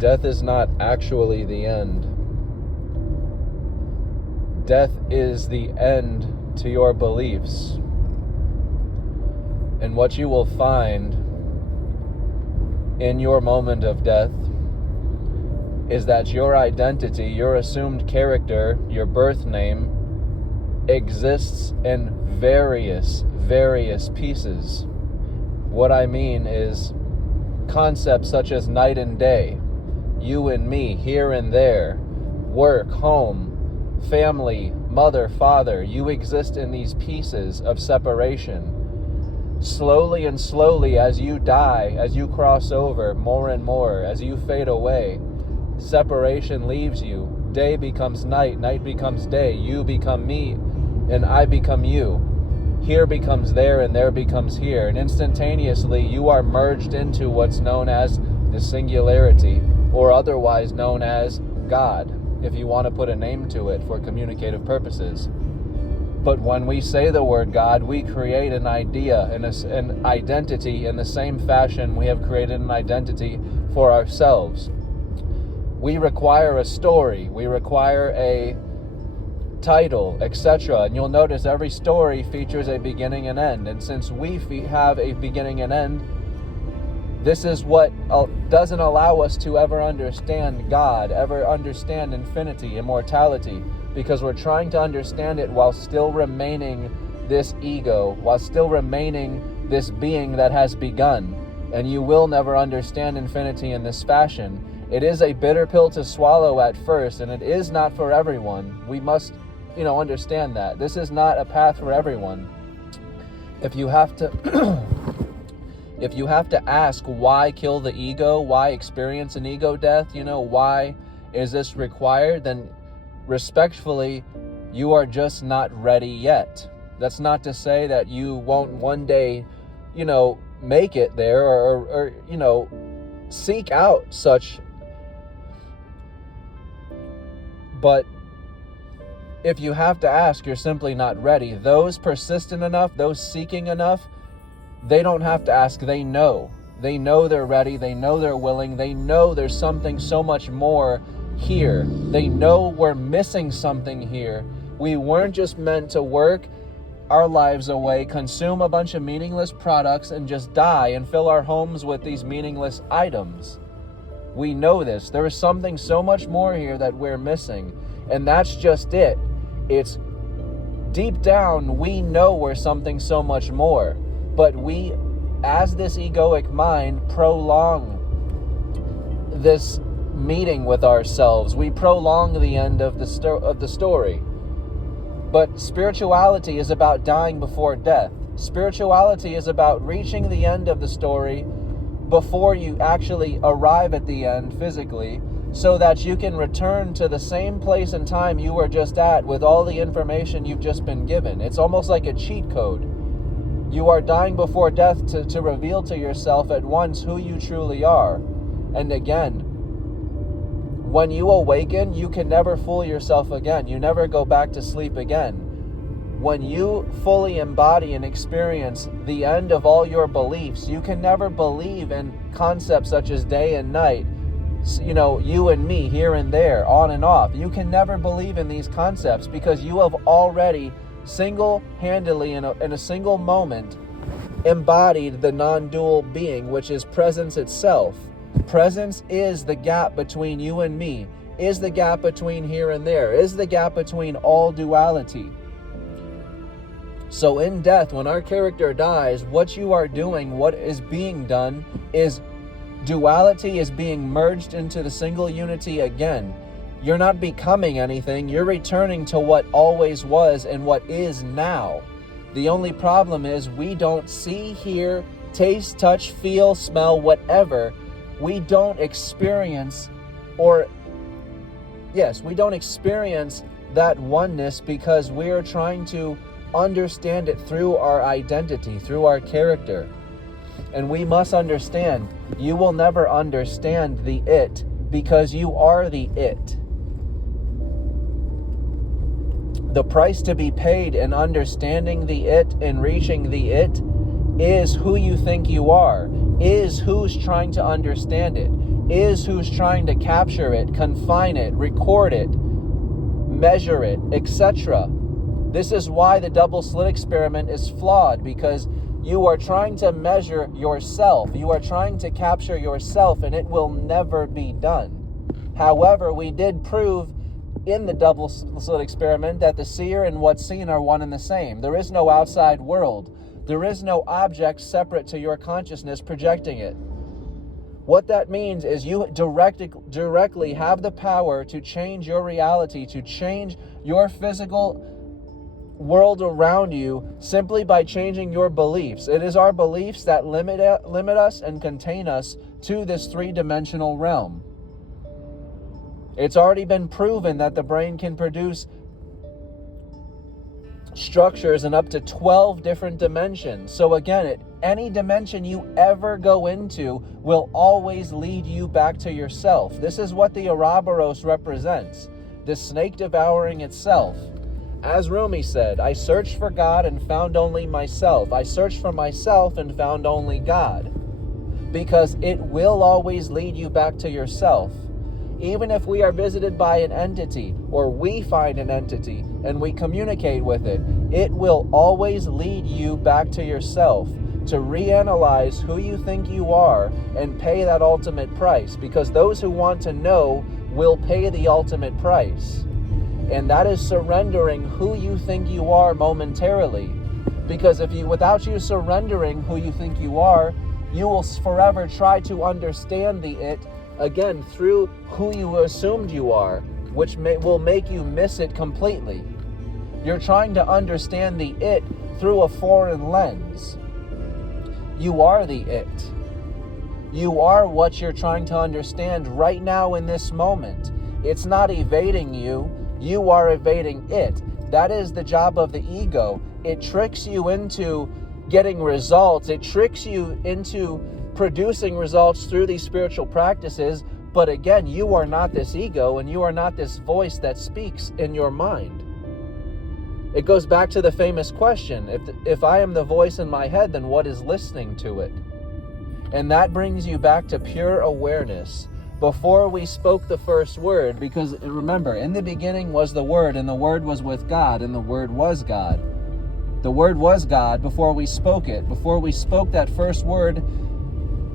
Death is not actually the end. Death is the end to your beliefs. And what you will find in your moment of death is that your identity, your assumed character, your birth name, exists in various pieces. What I mean is concepts such as night and day, you and me, here and there, work, home, family, mother, father. You exist in these pieces of separation. Slowly and slowly, as you die, as you cross over more and more, as you fade away, separation leaves you. Day becomes night, night becomes day. You become me, and I become you. Here becomes there, and there becomes here. And instantaneously, you are merged into what's known as the singularity, or otherwise known as God, if you want to put a name to it for communicative purposes. But when we say the word God, we create an idea and an identity in the same fashion we have created an identity for ourselves. We require a story, we require a title, etc. And you'll notice every story features a beginning and end. And since we have a beginning and end, this is what doesn't allow us to ever understand God, ever understand infinity, immortality, because we're trying to understand it while still remaining this ego, while still remaining this being that has begun. And you will never understand infinity in this fashion. It is a bitter pill to swallow at first, and it is not for everyone. We must, understand that. This is not a path for everyone. If you have to if you have to ask why kill the ego, why experience an ego death, why is this required, then respectfully, you are just not ready yet. That's not to say that you won't one day, make it there or seek out such. But if you have to ask, you're simply not ready. Those persistent enough, those seeking enough, they don't have to ask. They know. They know they're ready. They know they're willing. They know there's something so much more here. They know we're missing something here. We weren't just meant to work our lives away, consume a bunch of meaningless products, and just die and fill our homes with these meaningless items. We know this. There is something so much more here that we're missing. And that's just it. It's deep down, we know we're something so much more. But we, as this egoic mind, prolong this meeting with ourselves. We prolong the end of the story. But spirituality is about dying before death. Spirituality is about reaching the end of the story before you actually arrive at the end physically, so that you can return to the same place and time you were just at with all the information you've just been given. It's almost like a cheat code. You are dying before death to reveal to yourself at once who you truly are. And again, when you awaken, you can never fool yourself again. You never go back to sleep again. When you fully embody and experience the end of all your beliefs, you can never believe in concepts such as day and night, you and me, here and there, on and off. You can never believe in these concepts because you have already single-handedly in a single moment embodied the non-dual being, which is presence itself. Presence is the gap between you and me, is the gap between here and there, is the gap between all duality. So in death, when our character dies, what you are doing, what is being done, is duality is being merged into the single unity again. You're not becoming anything, you're returning to what always was and what is now. The only problem is we don't see, hear, taste, touch, feel, smell, whatever. We don't experience that oneness because we are trying to understand it through our identity, through our character. And we must understand, you will never understand the it because you are the it. The price to be paid in understanding the it and reaching the it is who you think you are, is who's trying to understand it, is who's trying to capture it, confine it, record it, measure it, etc. This is why the double slit experiment is flawed, because you are trying to measure yourself. You are trying to capture yourself, and it will never be done. However, we did prove in the double slit experiment that the seer and what's seen are one and the same. There is no outside world. There is no object separate to your consciousness projecting it. What that means is you directly have the power to change your reality, to change your physical world around you simply by changing your beliefs. It is our beliefs that limit us and contain us to this three-dimensional realm. It's already been proven that the brain can produce structures in up to 12 different dimensions. So again, any dimension you ever go into will always lead you back to yourself. This is what the Ouroboros represents, the snake devouring itself. As Rumi said, I searched for God and found only myself. I searched for myself and found only God. Because it will always lead you back to yourself. Even if we are visited by an entity, or we find an entity and we communicate with it, it will always lead you back to yourself, to reanalyze who you think you are and pay that ultimate price. Because those who want to know will pay the ultimate price. And that is surrendering who you think you are momentarily. Because without you surrendering who you think you are, you will forever try to understand the it, again, through who you assumed you are, which will make you miss it completely. You're trying to understand the it through a foreign lens. You are the it. You are what you're trying to understand right now in this moment. It's not evading you. You are evading it. That is the job of the ego. It tricks you into getting results. It tricks you into producing results through these spiritual practices. But again, you are not this ego, and you are not this voice that speaks in your mind. It goes back to the famous question, if I am the voice in my head, then what is listening to it? And that brings you back to pure awareness. Before we spoke the first word, because remember, in the beginning was the Word, and the Word was with God, and the Word was God. The Word was God before we spoke it. Before we spoke that first word,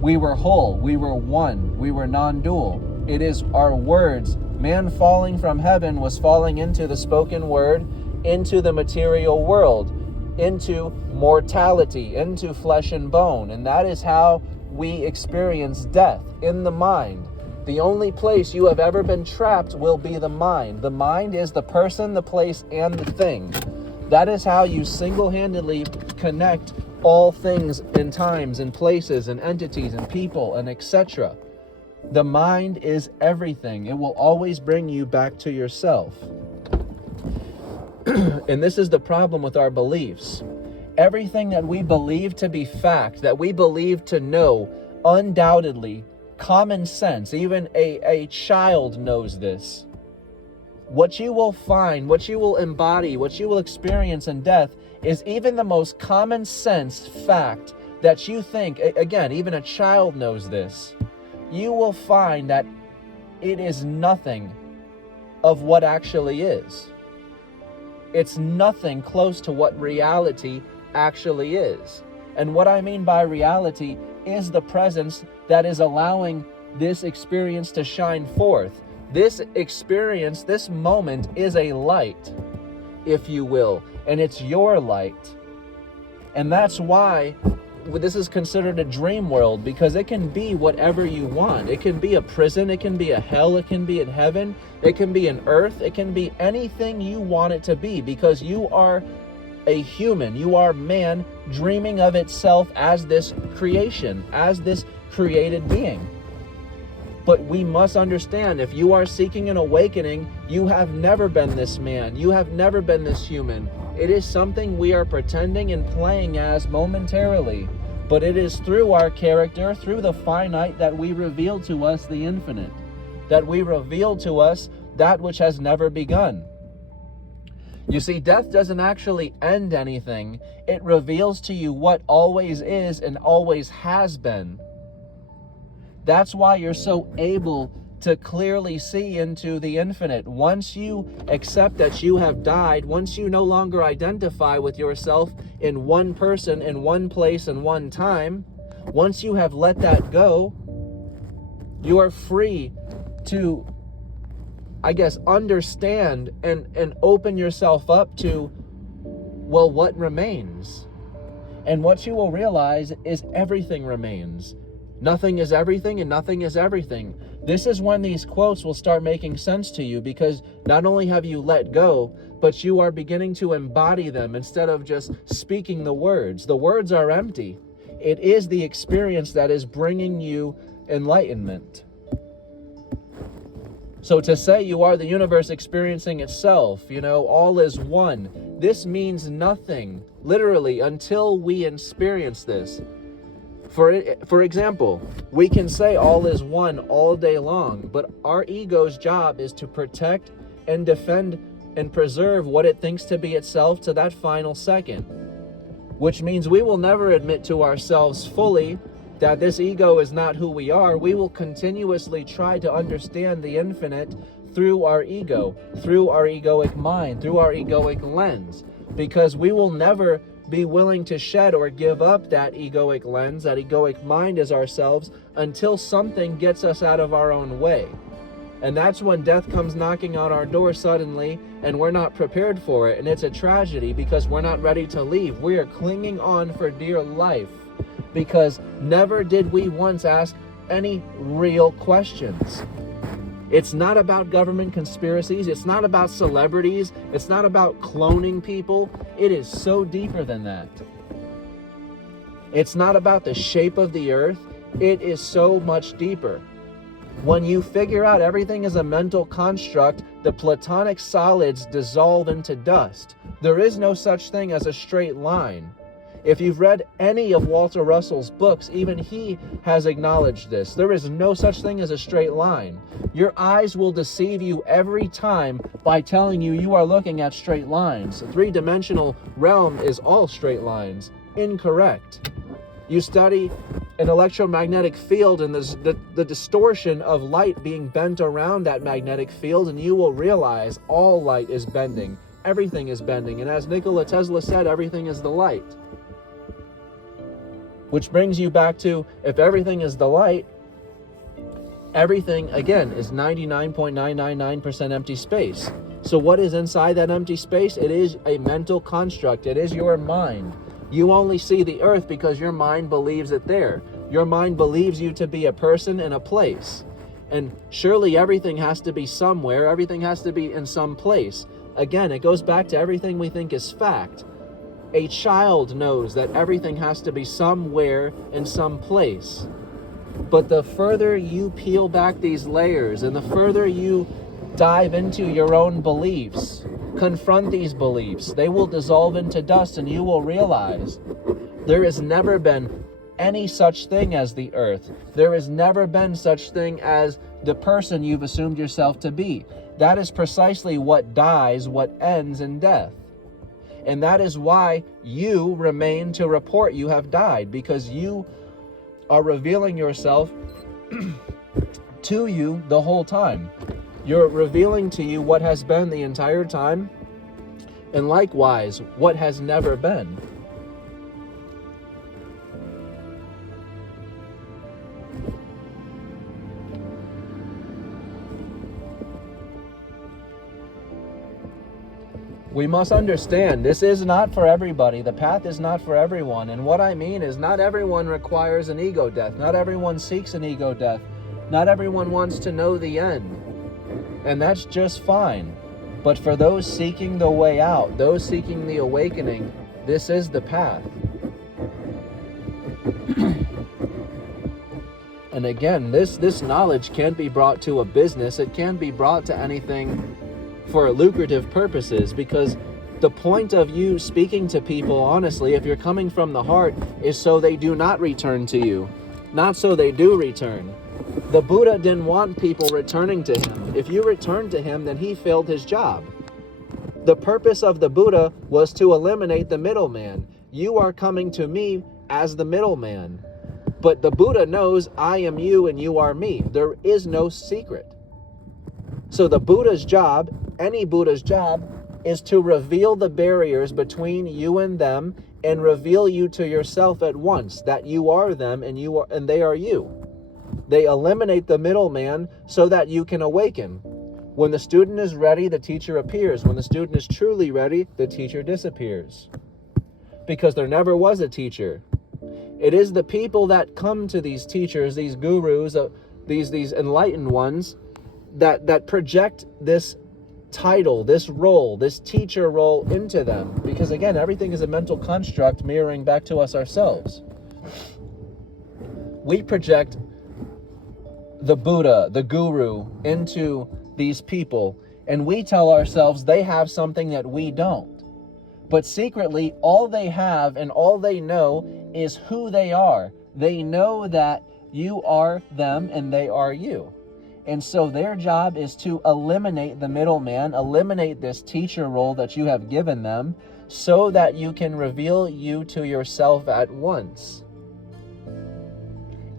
we were whole, we were one, we were non-dual. It is our words. Man falling from heaven was falling into the spoken word, into the material world, into mortality, into flesh and bone. And that is how we experience death, in the mind. The only place you have ever been trapped will be the mind. The mind is the person, the place, and the thing. That is how you single-handedly connect all things in times and places and entities and people and etc. The mind is everything. It will always bring you back to yourself. And this is the problem with our beliefs. Everything that we believe to be fact, that we believe to know, undoubtedly, common sense, even a child knows this. What you will find, what you will embody, what you will experience in death is even the most common sense fact that you think, again, even a child knows this. You will find that it is nothing of what actually is. It's nothing close to what reality actually is. And what I mean by reality is the presence that is allowing this experience to shine forth. This experience, this moment is a light, if you will, and it's your light. And that's why this is considered a dream world, because it can be whatever you want. It can be a prison, it can be a hell, it can be in heaven, it can be an earth, it can be anything you want it to be, because you are a human, you are man dreaming of itself as this creation, as this created being. But we must understand, if you are seeking an awakening, you have never been this man, you have never been this human. It is something we are pretending and playing as momentarily. But it is through our character, through the finite, that we reveal to us the infinite. That we reveal to us that which has never begun. You see, death doesn't actually end anything. It reveals to you what always is and always has been. That's why you're so able to clearly see into the infinite. Once you accept that you have died, once you no longer identify with yourself in one person, in one place, in one time, once you have let that go, you are free to, I guess, understand and open yourself up to, well, what remains? And what you will realize is everything remains. Nothing is everything and nothing is everything. This is when these quotes will start making sense to you, because not only have you let go, but you are beginning to embody them instead of just speaking the words. The words are empty. It is the experience that is bringing you enlightenment. So to say you are the universe experiencing itself, all is one, this means nothing, literally, until we experience this. For example, we can say all is one all day long, but our ego's job is to protect and defend and preserve what it thinks to be itself to that final second, which means we will never admit to ourselves fully that this ego is not who we are. We will continuously try to understand the infinite through our ego, through our egoic mind, through our egoic lens, because we will never be willing to shed or give up that egoic lens, that egoic mind as ourselves, until something gets us out of our own way. And that's when death comes knocking on our door suddenly, and we're not prepared for it. And it's a tragedy because we're not ready to leave. We are clinging on for dear life because never did we once ask any real questions. It's not about government conspiracies. It's not about celebrities. It's not about cloning people. It is so deeper than that. It's not about the shape of the earth. It is so much deeper. When you figure out everything is a mental construct, the Platonic solids dissolve into dust. There is no such thing as a straight line. If you've read any of Walter Russell's books, even he has acknowledged this. There is no such thing as a straight line. Your eyes will deceive you every time by telling you you are looking at straight lines. The three-dimensional realm is all straight lines. Incorrect. You study an electromagnetic field and the distortion of light being bent around that magnetic field, and you will realize all light is bending. Everything is bending. And as Nikola Tesla said, everything is the light. Which brings you back to, if everything is the light, everything, again, is 99.999% empty space. So what is inside that empty space? It is a mental construct. It is your mind. You only see the earth because your mind believes it there. Your mind believes you to be a person and a place. And surely everything has to be somewhere. Everything has to be in some place. Again, it goes back to everything we think is fact. A child knows that everything has to be somewhere in some place. But the further you peel back these layers and the further you dive into your own beliefs, confront these beliefs, they will dissolve into dust, and you will realize there has never been any such thing as the earth. There has never been such thing as the person you've assumed yourself to be. That is precisely what dies, what ends in death. And that is why you remain to report you have died, because you are revealing yourself to you the whole time. You're revealing to you what has been the entire time, and likewise, what has never been. We must understand, this is not for everybody. The path is not for everyone. And what I mean is, not everyone requires an ego death. Not everyone seeks an ego death. Not everyone wants to know the end. And that's just fine. But for those seeking the way out, those seeking the awakening, this is the path. And again, this knowledge can't be brought to a business. It can't be brought to anything for lucrative purposes, because the point of you speaking to people honestly, if you're coming from the heart, is so they do not return to you, not so they do return. The Buddha didn't want people returning to him. If you return to him, then he failed his job. The purpose of the Buddha was to eliminate the middleman. You are coming to me as the middleman. But the Buddha knows I am you and you are me. There is no secret. So the Buddha's job, any Buddha's job, is to reveal the barriers between you and them and reveal you to yourself at once, that you are them and they are you. They eliminate the middleman so that you can awaken. When the student is ready, the teacher appears. When the student is truly ready, the teacher disappears. Because there never was a teacher. It is the people that come to these teachers, these gurus, these enlightened ones, that project this title, this role, this teacher role into them. Because again, everything is a mental construct mirroring back to us ourselves. We project the Buddha, the guru, into these people, and we tell ourselves they have something that we don't. But secretly, all they have and all they know is who they are. They know that you are them and they are you. And so their job is to eliminate the middleman, eliminate this teacher role that you have given them, so that you can reveal you to yourself at once.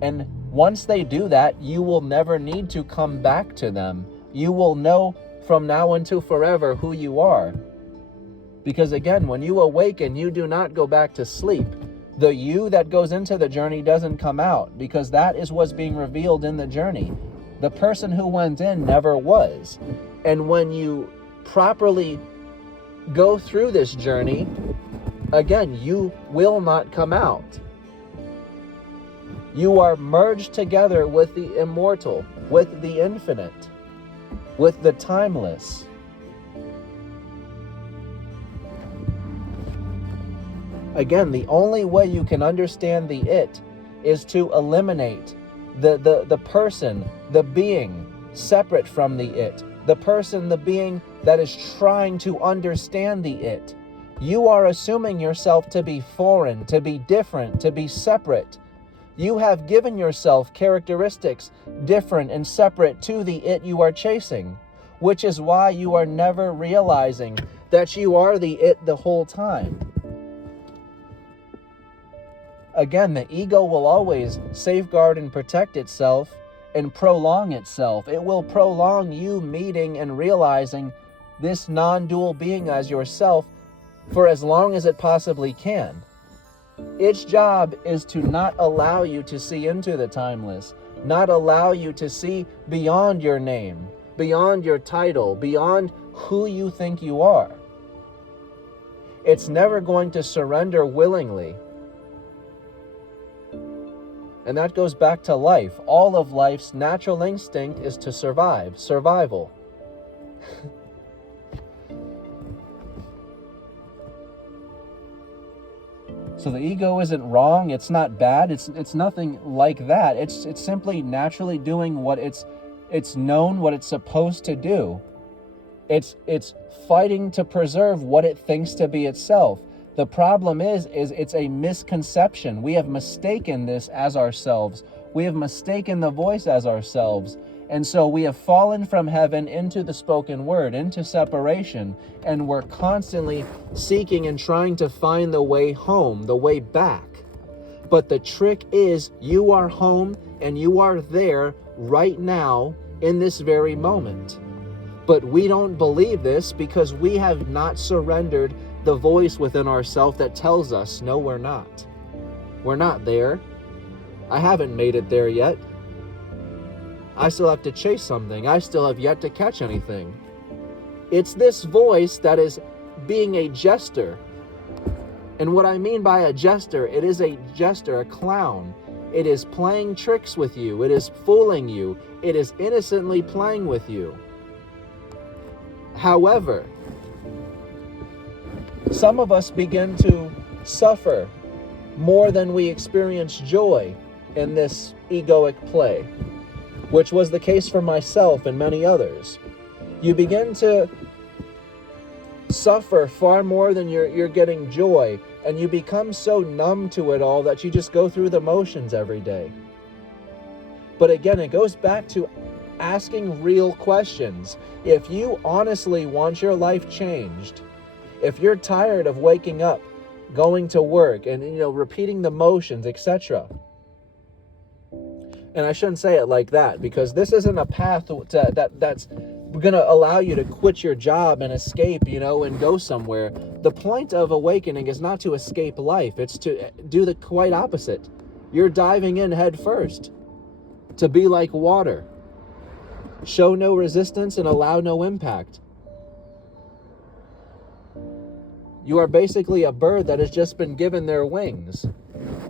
And once they do that, you will never need to come back to them. You will know from now until forever who you are. Because again, when you awaken, you do not go back to sleep. The you that goes into the journey doesn't come out, because that is what's being revealed in the journey. The person who went in never was. And when you properly go through this journey, again, you will not come out. You are merged together with the immortal, with the infinite, with the timeless. Again, the only way you can understand the it is to eliminate the person, the being, separate from the it. The person, the being that is trying to understand the it. You are assuming yourself to be foreign, to be different, to be separate. You have given yourself characteristics different and separate to the it you are chasing, which is why you are never realizing that you are the it the whole time. Again, the ego will always safeguard and protect itself and prolong itself. It will prolong you meeting and realizing this non-dual being as yourself for as long as it possibly can. Its job is to not allow you to see into the timeless, not allow you to see beyond your name, beyond your title, beyond who you think you are. It's never going to surrender willingly. And that goes back to life. All of life's natural instinct is to survive, survival. So the ego isn't wrong, it's not bad, it's nothing like that. It's simply naturally doing what it's known, what it's supposed to do. It's fighting to preserve what it thinks to be itself. The problem is it's a misconception. We have mistaken this as ourselves. We have mistaken the voice as ourselves. And so we have fallen from heaven into the spoken word, into separation, and we're constantly seeking and trying to find the way home, the way back. But the trick is you are home and you are there right now in this very moment. But we don't believe this because we have not surrendered the voice within ourselves that tells us, no, we're not. We're not there. I haven't made it there yet. I still have to chase something. I still have yet to catch anything. It's this voice that is being a jester. And what I mean by a jester, it is a jester, a clown. It is playing tricks with you. It is fooling you. It is innocently playing with you. However, some of us begin to suffer more than we experience joy in this egoic play, which was the case for myself and many others. You begin to suffer far more than you're getting joy, and you become so numb to it all that you just go through the motions every day. But again, it goes back to asking real questions. If you honestly want your life changed, if you're tired of waking up, going to work, and repeating the motions, etc., And I shouldn't say it like that, because this isn't a path that's going to allow you to quit your job and escape, and go somewhere. The point of awakening is not to escape life. It's to do the quite opposite. You're diving in head first, to be like water. Show no resistance and allow no impact. You are basically a bird that has just been given their wings.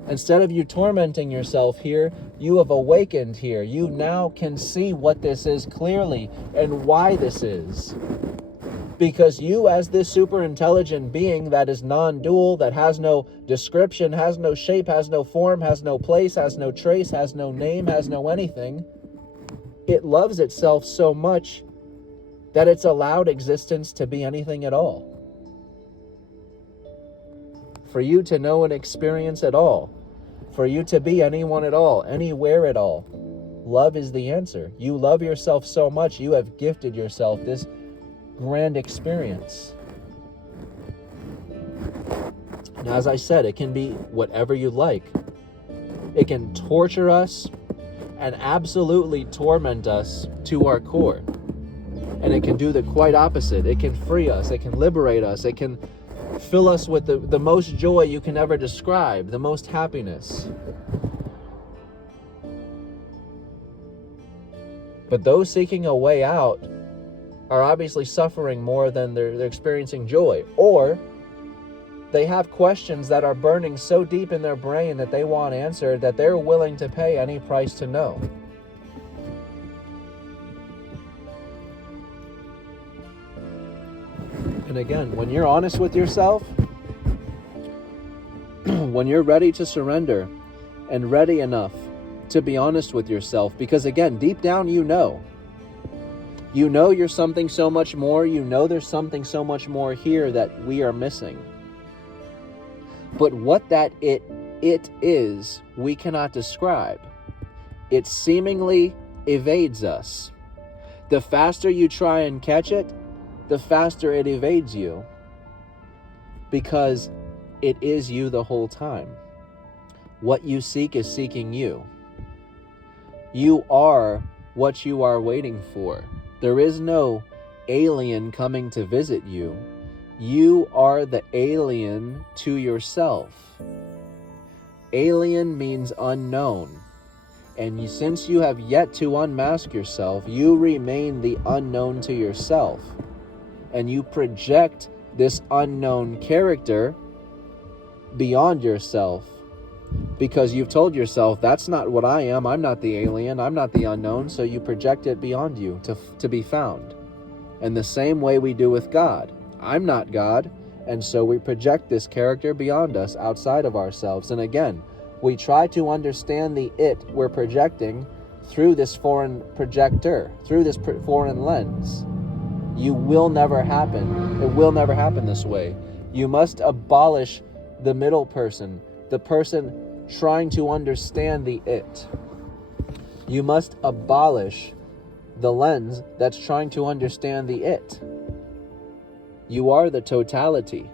Instead of you tormenting yourself here, you have awakened here. You now can see what this is clearly and why this is. Because you, as this super intelligent being that is non-dual, that has no description, has no shape, has no form, has no place, has no trace, has no name, has no anything, it loves itself so much that it's allowed existence to be anything at all. For you to know and experience at all, for you to be anyone at all, anywhere at all, love is the answer. You love yourself so much, you have gifted yourself this grand experience. And as I said, it can be whatever you like. It can torture us and absolutely torment us to our core. And it can do the quite opposite. It can free us. It can liberate us. It can fill us with the most joy you can ever describe, the most happiness. But those seeking a way out are obviously suffering more than they're experiencing joy. Or they have questions that are burning so deep in their brain that they want answered, that they're willing to pay any price to know. And again, when you're honest with yourself, when you're ready to surrender and ready enough to be honest with yourself, because again, deep down you know you're something so much more, there's something so much more here that we are missing. But what that it is, we cannot describe. It seemingly evades us. The faster you try and catch it, the faster it evades you, because it is you the whole time. What you seek is seeking you. You are what you are waiting for. There is no alien coming to visit you. You are the alien to yourself. Alien means unknown. And since you have yet to unmask yourself, you remain the unknown to yourself. And you project this unknown character beyond yourself, because you've told yourself, that's not what I am. I'm not the alien. I'm not the unknown. So you project it beyond you to be found. And the same way we do with God. I'm not God. And so we project this character beyond us, outside of ourselves. And again, we try to understand the it we're projecting through this foreign projector, through this foreign lens. You will never happen. It will never happen this way. You must abolish the middle person, the person trying to understand the it. You must abolish the lens that's trying to understand the it. You are the totality.